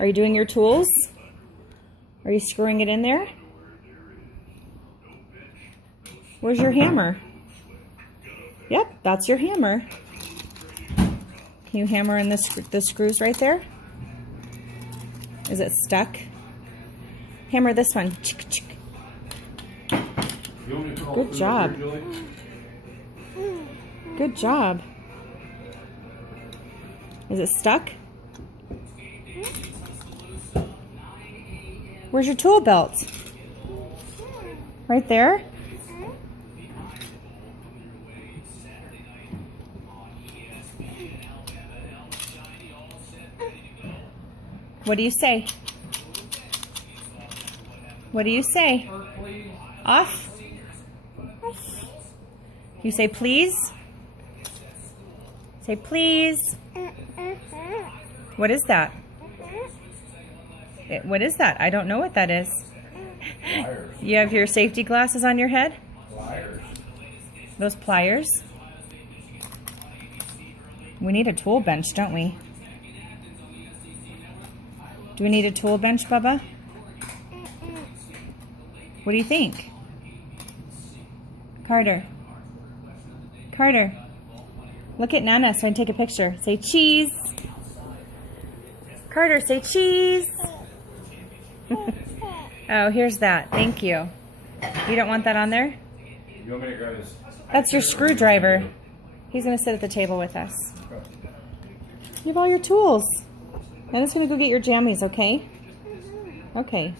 Are you doing your tools? Are you screwing it in there? Where's your hammer? Yep, that's your hammer. Can you hammer in the screws right there? Is it stuck? Hammer this one. Good job. Good job. Is it stuck? Where's your tool belt? Right there? What do you say? What do you say? Off? You say please? Say please. What is that? What is that? I don't know what that is. Pliers. You have your safety glasses on your head? Pliers. Those pliers? We need a tool bench, don't we? Do we need a tool bench, Bubba? What do you think? Carter. Carter. Look at Nana so I can take a picture. Say cheese. Carter, say cheese. Oh, here's that. Thank you. You don't want that on there? You want me to grab this? That's your screwdriver. He's going to sit at the table with us. You have all your tools. Nana's going to go get your jammies, okay? Okay.